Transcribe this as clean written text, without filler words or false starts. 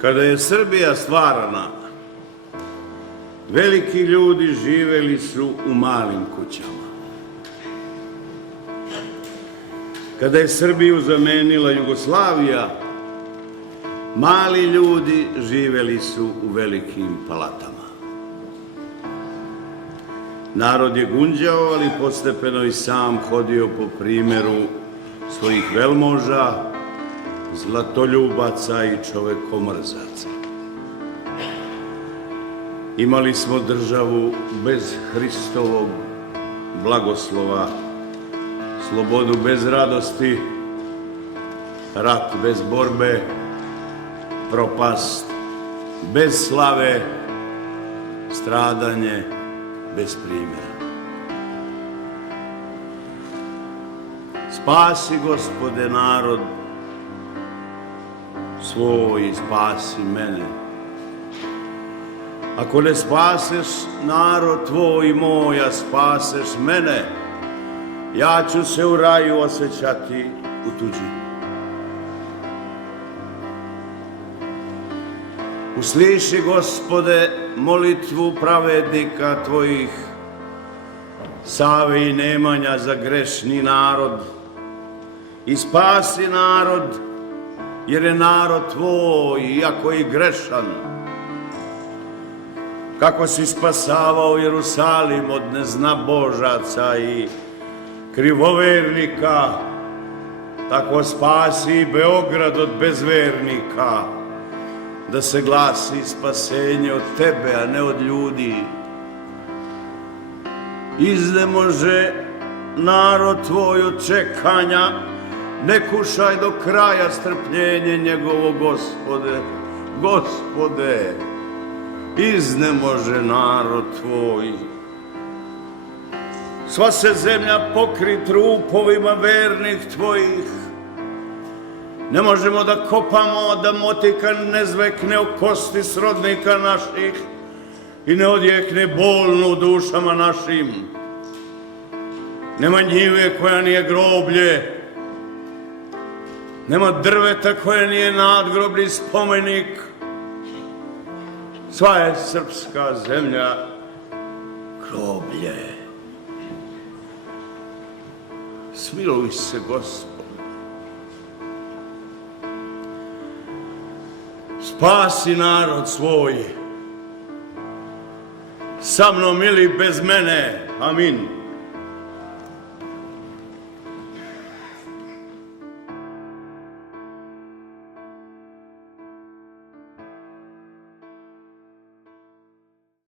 Kada je Srbija stvarana, veliki ljudi živeli su u malim kućama. Kada je Srbiju zamenila Jugoslavija, mali ljudi živeli su u velikim palatama. Narod je gunđao, ali postepeno i sam hodio po primjeru svojih velmoža, zlatoljubaca i čovekomrzaca. Imali smo državu bez Hristovog blagoslova, slobodu bez radosti, rat bez borbe, propast bez slave, stradanje bez primjera. Spasi, Gospode, narod svoj i spasi mene. Ako ne spaseš narod tvoj i moj, a spaseš mene, ja ću se u raju osjećati u tuđini. Usliši, Gospode, molitvu pravednika tvojih, Save i Nemanja za grešni narod, i spasi narod, jer je narod tvoj, iako i grešan. Kako si spasavao Jerusalim od neznabožaca i krivovernika, tako spasi i Beograd od bezvernika, da se glasi spasenje od tebe, a ne od ljudi. Iznemože narod tvoj od čekanja, ne kušaj do kraja strpljenje njegovo, Gospode, Gospode, iznemože narod tvoj. Sva se zemlja pokri trupovima vernih tvojih, ne možemo da kopamo, da motika ne zvekne o kosti srodnika naših i ne odjekne bolno u dušama našim. Nema njive koja nije groblje, nema drveta koja nije nadgrobni spomenik. Sva je srpska zemlja groblje. Smiluj se, Gospod. Spasi narod svoj, sa mnom ili bez mene. Amin.